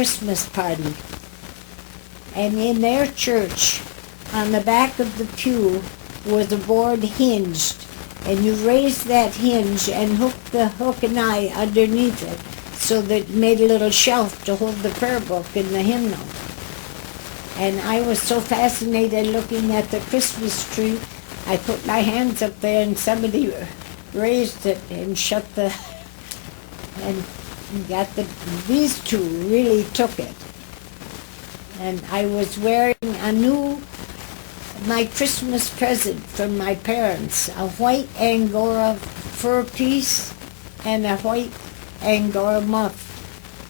Christmas party. And in their church, on the back of the pew, was a board hinged. And you raised that hinge and hooked the hook and eye underneath it so that it made a little shelf to hold the prayer book and the hymnal. And I was so fascinated looking at the Christmas tree, I put my hands up there and somebody raised it and shut the, and got the, these two really took it. And I was wearing my Christmas present from my parents, a white Angora fur piece and a white Angora muff.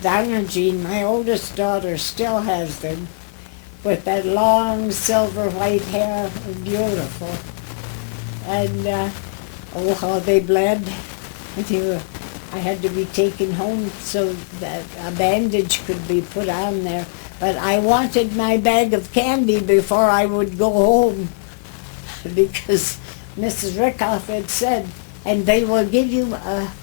Donna Jean, my oldest daughter, still has them, with that long silver white hair, beautiful. And oh, how they bled. I had to be taken home so that a bandage could be put on there. But I wanted my bag of candy before I would go home because Mrs. Rickoff had said, and they will give you,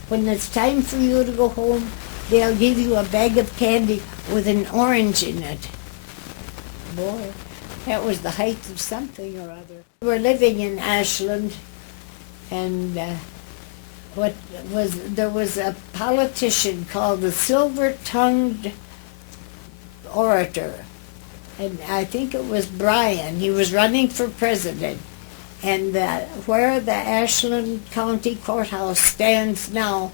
when it's time for you to go home, they'll give you a bag of candy with an orange in it. Boy, that was the height of something or other. We were living in Ashland, and there was a politician called the Silver-Tongued Orator, and I think it was Bryan. He was running for president, and where the Ashland County Courthouse stands now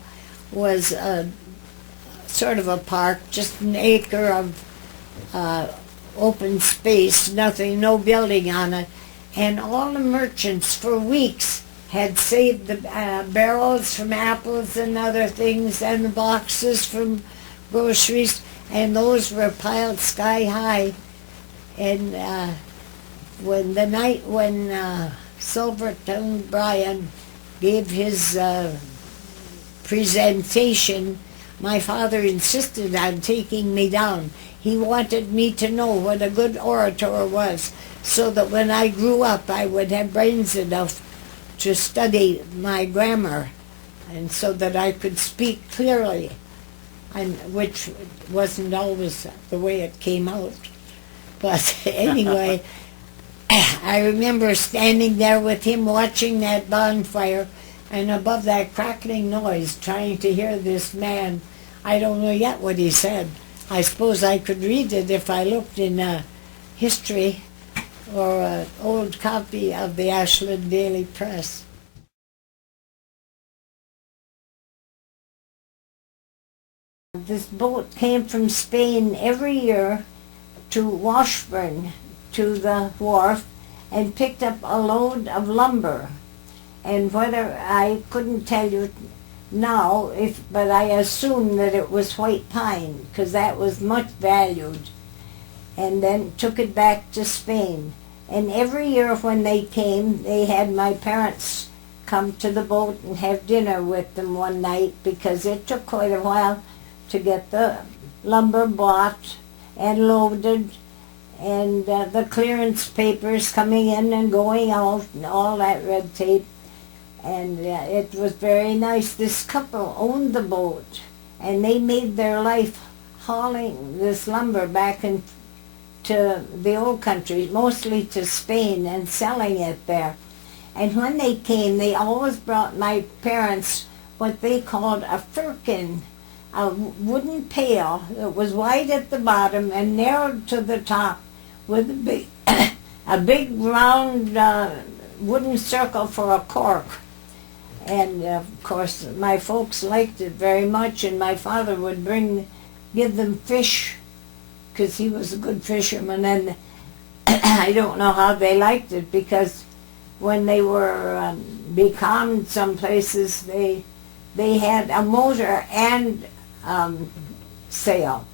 was a sort of a park, just an acre of open space, nothing, no building on it, and all the merchants for weeks had saved the barrels from apples and other things and the boxes from groceries, and those were piled sky high. And when Silver-Tongued Bryan gave his presentation, my father insisted on taking me down. He wanted me to know what a good orator was, so that when I grew up I would have brains enough to study my grammar, and so that I could speak clearly, and which wasn't always the way it came out. But anyway, I remember standing there with him watching that bonfire, and above that crackling noise trying to hear this man. I don't know yet what he said. I suppose I could read it if I looked in history or an old copy of the Ashland Daily Press. This boat came from Spain every year to Washburn, to the wharf, and picked up a load of lumber. And whether, I couldn't tell you now, but I assumed that it was white pine, because that was much valued, and then took it back to Spain. And every year when they came, they had my parents come to the boat and have dinner with them one night, because it took quite a while to get the lumber bought and loaded, and the clearance papers coming in and going out, and all that red tape. And it was very nice. This couple owned the boat, and they made their life hauling this lumber back to the old country, mostly to Spain, and selling it there. And when they came, they always brought my parents what they called a firkin, a wooden pail that was wide at the bottom and narrowed to the top, with a big round wooden circle for a cork. And of course my folks liked it very much, and my father would give them fish, because he was a good fisherman, and I don't know how they liked it, because when they were becalmed some places, they had a motor and sail.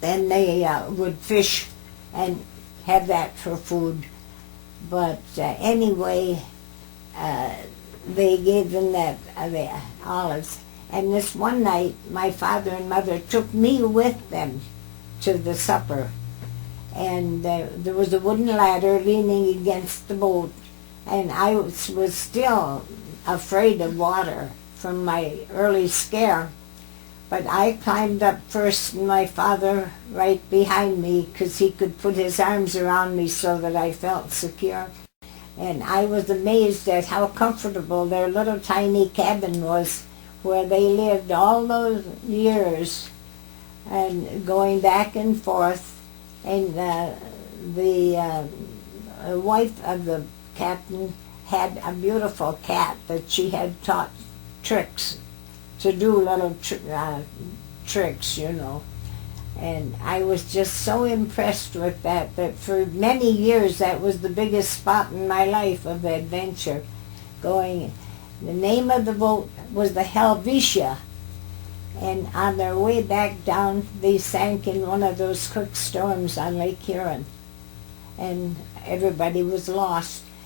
Then they would fish and have that for food. But anyway, they gave them the olives. And this one night, my father and mother took me with them to the supper. And there was a wooden ladder leaning against the boat, and I was still afraid of water from my early scare. But I climbed up first and my father right behind me because he could put his arms around me so that I felt secure. And I was amazed at how comfortable their little tiny cabin was where they lived all those years and going back and forth. And the wife of the captain had a beautiful cat that she had taught tricks, to do little tricks, you know. And I was just so impressed with that for many years that was the biggest spot in my life of adventure. Going, the name of the boat was the Helvetia, and on their way back down they sank in one of those quick storms on Lake Huron, and everybody was lost.